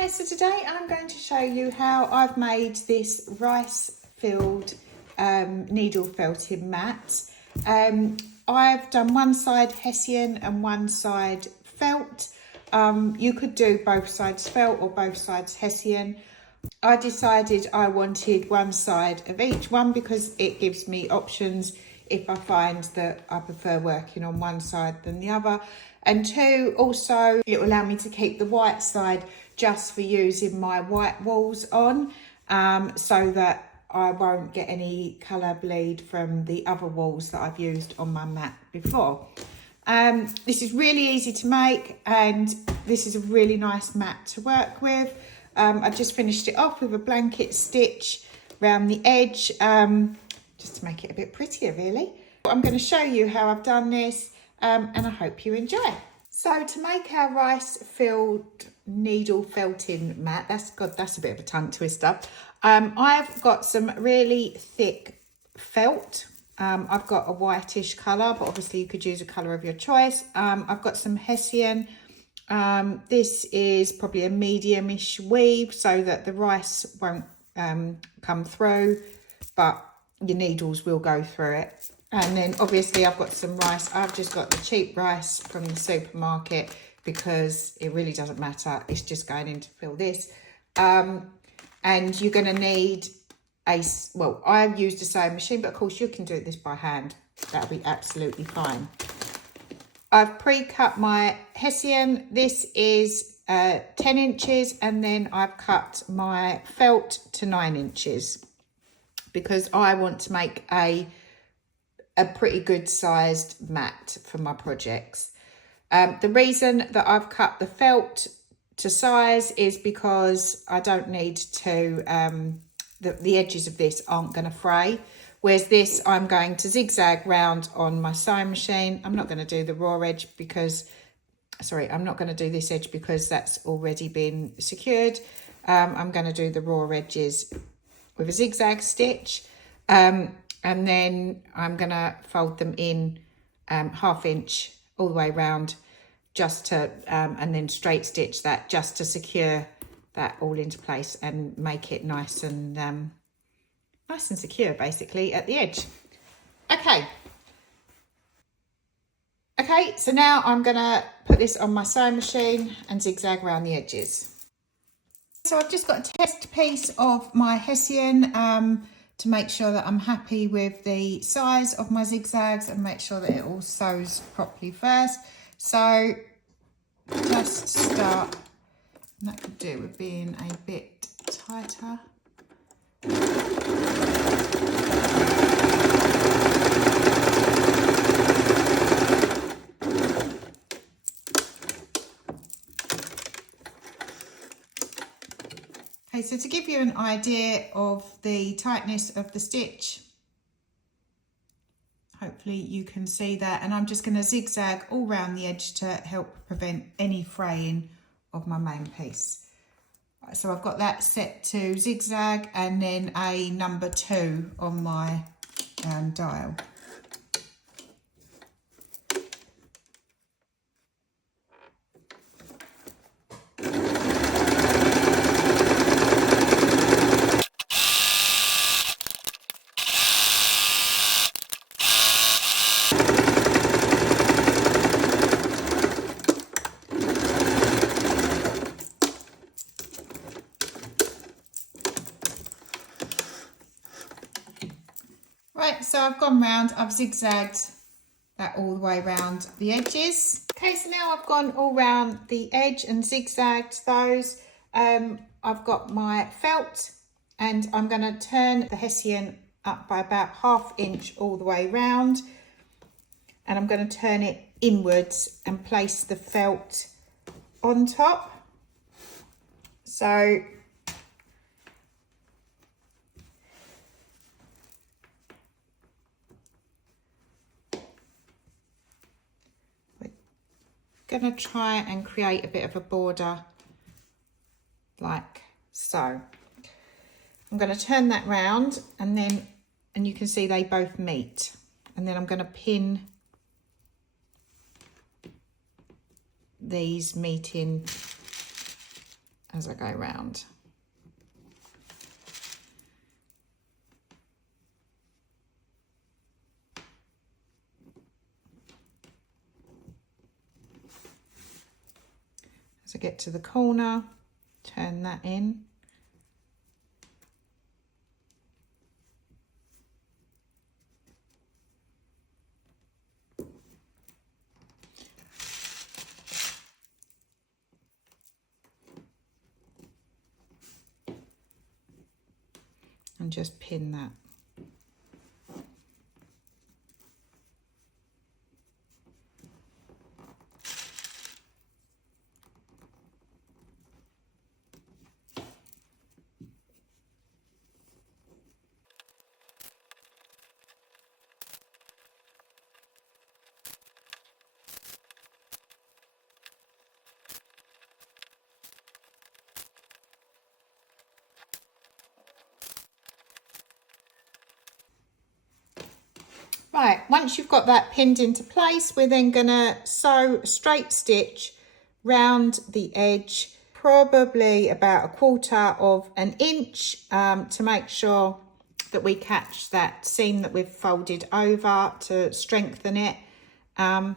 Hi, so today I'm going to show you how I've made this rice-filled needle felting mat. I've done one side Hessian and one side felt. You could do both sides felt or both sides Hessian. I decided I wanted one side of each one because it gives me options if I find that I prefer working on one side than the other. And two, also it will allow me to keep the white side just for using my white walls on, so that I won't get any colour bleed from the other walls that I've used on my mat before. This is really easy to make and this is a really nice mat to work with. I've just finished it off with a blanket stitch around the edge, just to make it a bit prettier really. I'm going to show you how I've done this and I hope you enjoy. So to make our rice-filled needle felting mat, that's a bit of a tongue twister. I've got some really thick felt. I've got a whitish colour, but obviously you could use a colour of your choice. I've got some Hessian. This is probably a medium-ish weave so that the rice won't come through, but your needles will go through it. And then obviously I've got some rice. I've just got the cheap rice from the supermarket because it really doesn't matter. It's just going in to fill this. And you're going to need well, I've used a sewing machine, but of course you can do this by hand. That'll be absolutely fine. I've pre-cut my Hessian. This is 10 inches and then I've cut my felt to 9 inches because I want to make a pretty good sized mat for my projects. The reason that I've cut the felt to size is because I don't need to, the edges of this aren't going to fray. Whereas this, I'm going to zigzag round on my sewing machine. I'm not going to do the raw edge because, I'm not going to do this edge because that's already been secured. I'm going to do the raw edges with a zigzag stitch. And then I'm going to fold them in 1/2 inch all the way around just to, and then straight stitch that just to secure that all into place and make it nice and secure basically at the edge. Okay, so now I'm going to put this on my sewing machine and zigzag around the edges. So I've just got a test piece of my Hessian to make sure that I'm happy with the size of my zigzags and make sure that it all sews properly first. So just start, and that could do with being a bit tighter. Okay, so to give you an idea of the tightness of the stitch, hopefully you can see that, and I'm just going to zigzag all around the edge to help prevent any fraying of my main piece. So I've got that set to zigzag and then a number 2 on my dial. Right, so I've gone round, I've zigzagged that all the way around the edges. Okay, so now I've gone all round the edge and zigzagged those. I've got my felt and I'm going to turn the Hessian up by about 1/2 inch all the way round. And I'm going to turn it inwards and place the felt on top. So going to try and create a bit of a border like so. I'm going to turn that round and you can see they both meet, and then I'm going to pin these meeting as I go round. As I get to the corner, turn that in. And just pin that. Right, once you've got that pinned into place, we're then gonna sew a straight stitch round the edge, probably about 1/4 of an inch, to make sure that we catch that seam that we've folded over to strengthen it. And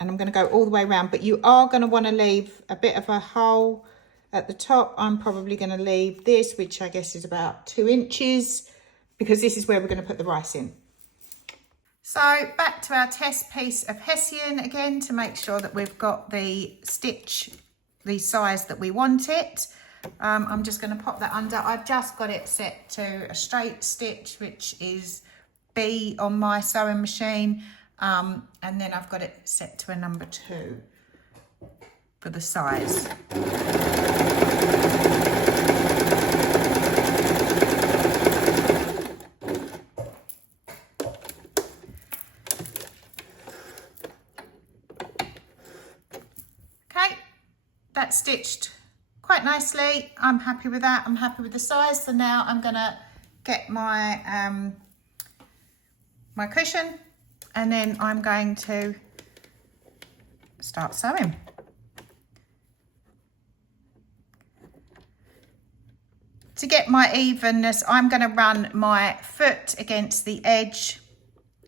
I'm gonna go all the way around, but you are gonna wanna leave a bit of a hole at the top. I'm probably gonna leave this, which I guess is about 2 inches, because this is where we're gonna put the rice in. So back to our test piece of Hessian again, to make sure that we've got the stitch the size that we want it. I'm just going to pop that under. I've just got it set to a straight stitch, which is B on my sewing machine, and then I've got it set to a number 2 for the size. That's stitched quite nicely. I'm happy with that. I'm happy with the size. So now I'm gonna get my my cushion, and then I'm going to start sewing. To get my evenness, I'm going to run my foot against the edge,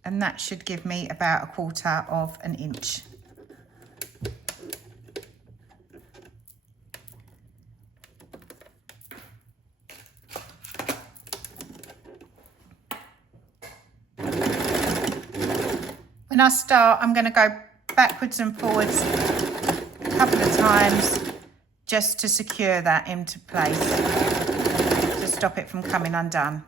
and that should give me about 1/4 of an inch. When I start, I'm going to go backwards and forwards a couple of times just to secure that into place, to stop it from coming undone.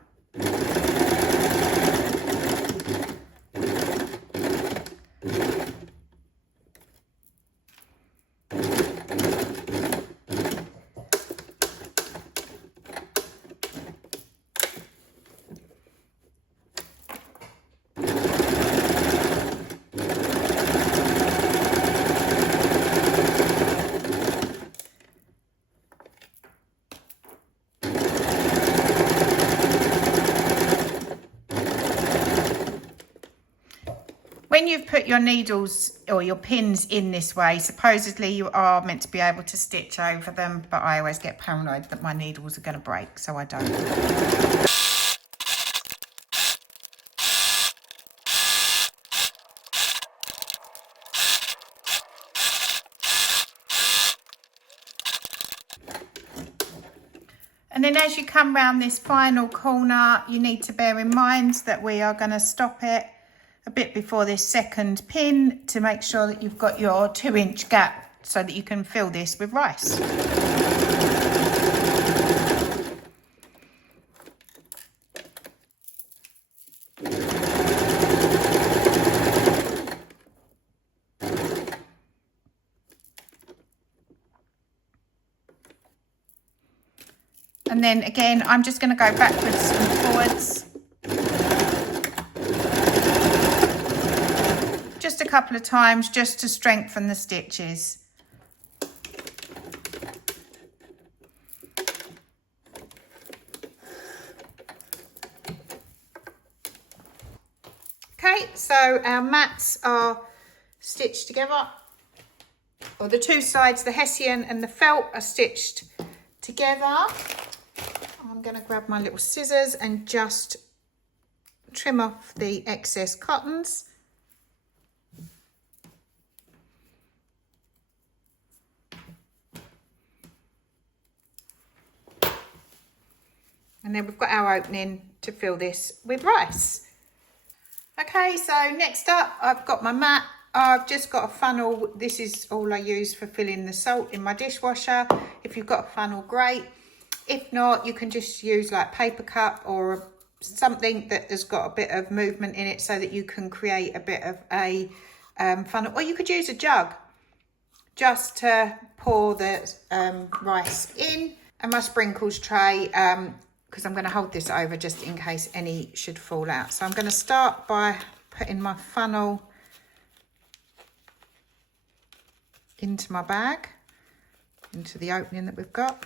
When you've put your needles or your pins in this way, supposedly you are meant to be able to stitch over them, but I always get paranoid that my needles are going to break, so I don't. And then as you come round this final corner, you need to bear in mind that we are going to stop it a bit before this second pin to make sure that you've got your 2-inch gap so that you can fill this with rice. And then again, I'm just going to go backwards and forwards. Just a couple of times just to strengthen the stitches. Okay, so our mats are stitched together, or the two sides, the Hessian and the felt, are stitched together. I'm going to grab my little scissors and just trim off the excess cottons. And then we've got our opening to fill this with rice. Okay, so next up I've got my mat. I've just got a funnel. This is all I use for filling the salt in my dishwasher. If you've got a funnel, great. If not, you can just use like paper cup or something that has got a bit of movement in it so that you can create a bit of a funnel. Or you could use a jug just to pour the rice in. And my sprinkles tray, because I'm going to hold this over just in case any should fall out. So I'm going to start by putting my funnel into my bag, into the opening that we've got.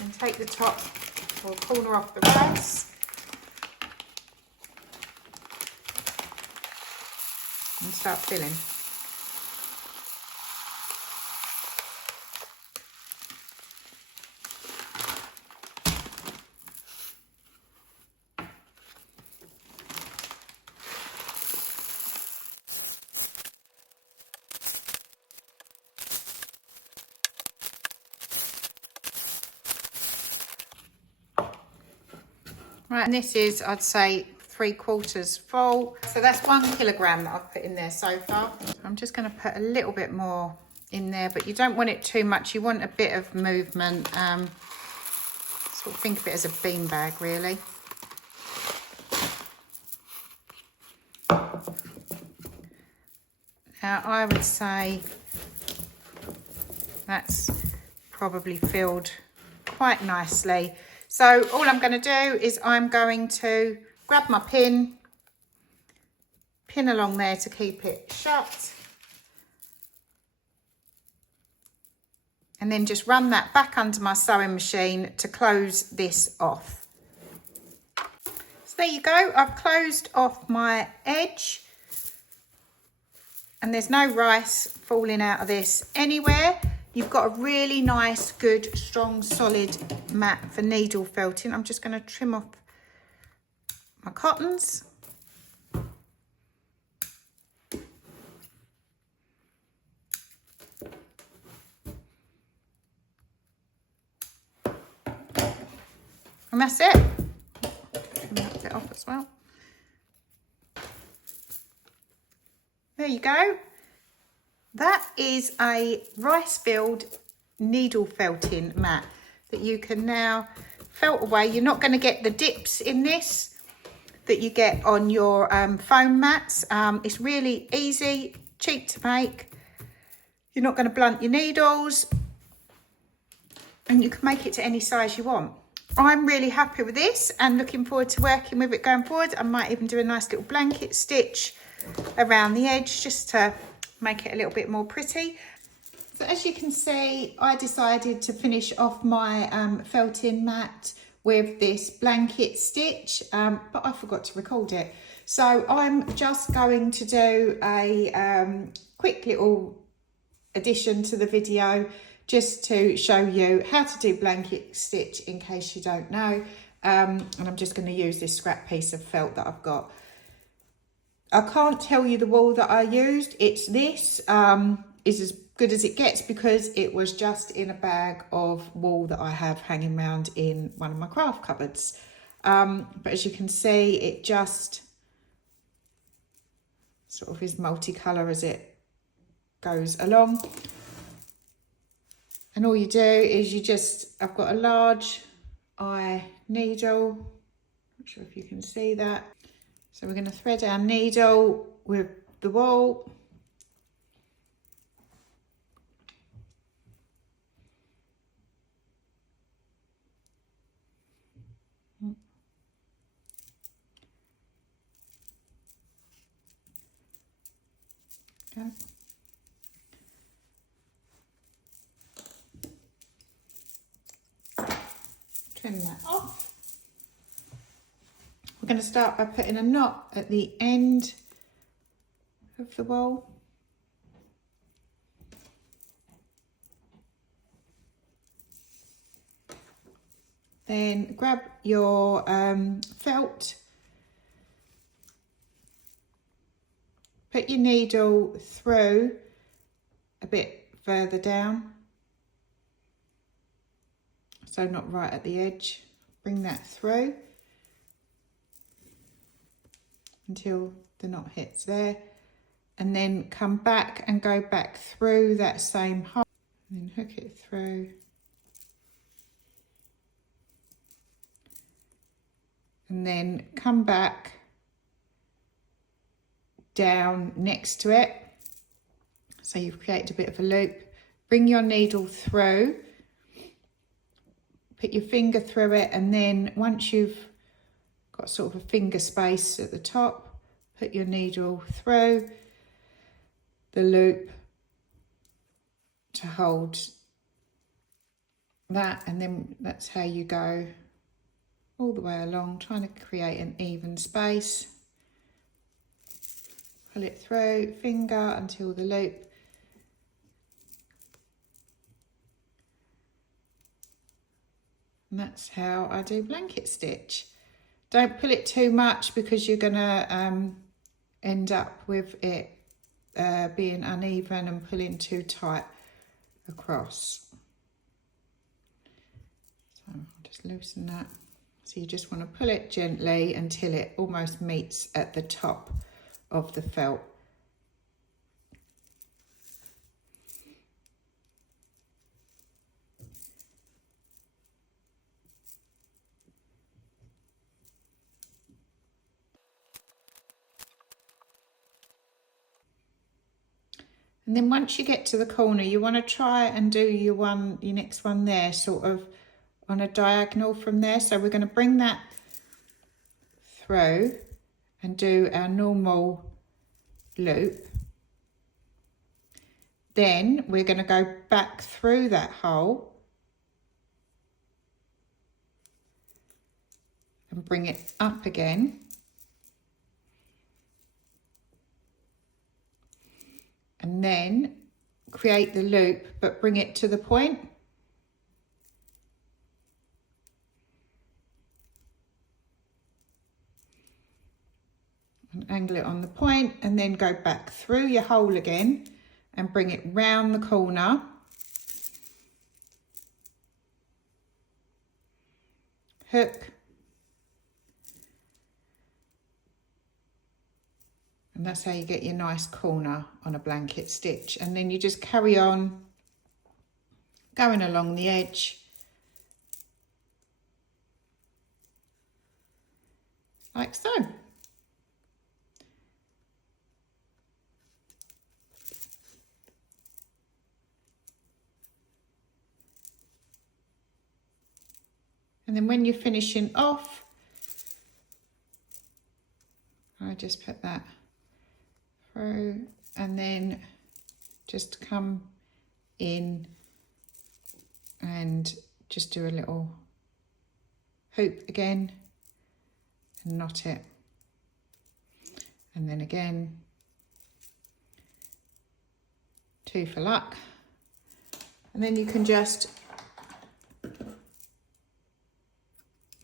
And take the top or corner off the rice. And start filling. Right, and this is, I'd say, 3/4 full. So that's 1 kilogram that I've put in there so far. So I'm just going to put a little bit more in there, but you don't want it too much. You want a bit of movement. Sort of think of it as a bean bag, really. Now, I would say that's probably filled quite nicely. So all I'm going to do is I'm going to grab my pin along there to keep it shut. And then just run that back under my sewing machine to close this off. So there you go, I've closed off my edge. And there's no rice falling out of this anywhere. You've got a really nice, good, strong, solid mat for needle felting. I'm just going to trim off my cottons. And that's it. Trim that bit off as well. There you go. That is a rice-filled needle felting mat that you can now felt away. You're not going to get the dips in this that you get on your foam mats. It's really easy, cheap to make. You're not going to blunt your needles, and you can make it to any size you want. I'm really happy with this and looking forward to working with it going forward. I might even do a nice little blanket stitch around the edge just to make it a little bit more pretty. So as you can see, I decided to finish off my felting mat with this blanket stitch, but I forgot to record it. So I'm just going to do a quick little addition to the video just to show you how to do blanket stitch in case you don't know. And I'm just going to use this scrap piece of felt that I've got. I can't tell you the wool that I used. It's this, is as good as it gets because it was just in a bag of wool that I have hanging around in one of my craft cupboards. But as you can see, it just sort of is multicolour as it goes along. And all you do is you just, I've got a large eye needle. Not sure if you can see that. So we're going to thread our needle with the wool. Okay. Trim that off. We're going to start by putting a knot at the end of the wall. Then grab your felt, put your needle through a bit further down, so not right at the edge. Bring that through until the knot hits there, and then come back and go back through that same hole and then hook it through. And then come back down next to it. So you've created a bit of a loop. Bring your needle through, put your finger through it, and then once you've got sort of a finger space at the top, put your needle through the loop to hold that, and then that's how you go all the way along, trying to create an even space. Pull it through, finger until the loop. And that's how I do blanket stitch. Don't pull it too much because you're gonna end up with it being uneven and pulling too tight across. So I'll just loosen that. So you just want to pull it gently until it almost meets at the top of the felt. And then once you get to the corner, you want to try and do your next one there, sort of on a diagonal from there. So we're going to bring that through and do our normal loop. Then we're going to go back through that hole and bring it up again. And then create the loop, but bring it to the point. And angle it on the point, and then go back through your hole again and bring it round the corner. Hook. And that's how you get your nice corner on a blanket stitch. And then you just carry on going along the edge like so. And then when you're finishing off, I just put that through and then just come in and just do a little hoop again and knot it, and then again 2 for luck, and then you can just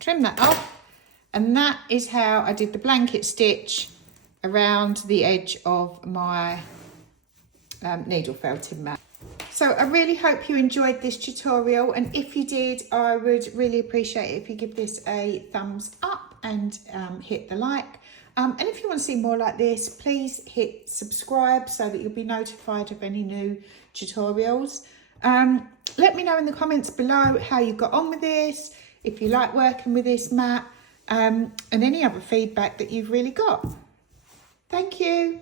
trim that off. And that is how I did the blanket stitch around the edge of my needle felting mat. So I really hope you enjoyed this tutorial, and if you did, I would really appreciate it if you give this a thumbs up and hit the like. And if you want to see more like this, please hit subscribe so that you'll be notified of any new tutorials. Let me know in the comments below how you got on with this, if you like working with this mat, and any other feedback that you've really got. Thank you.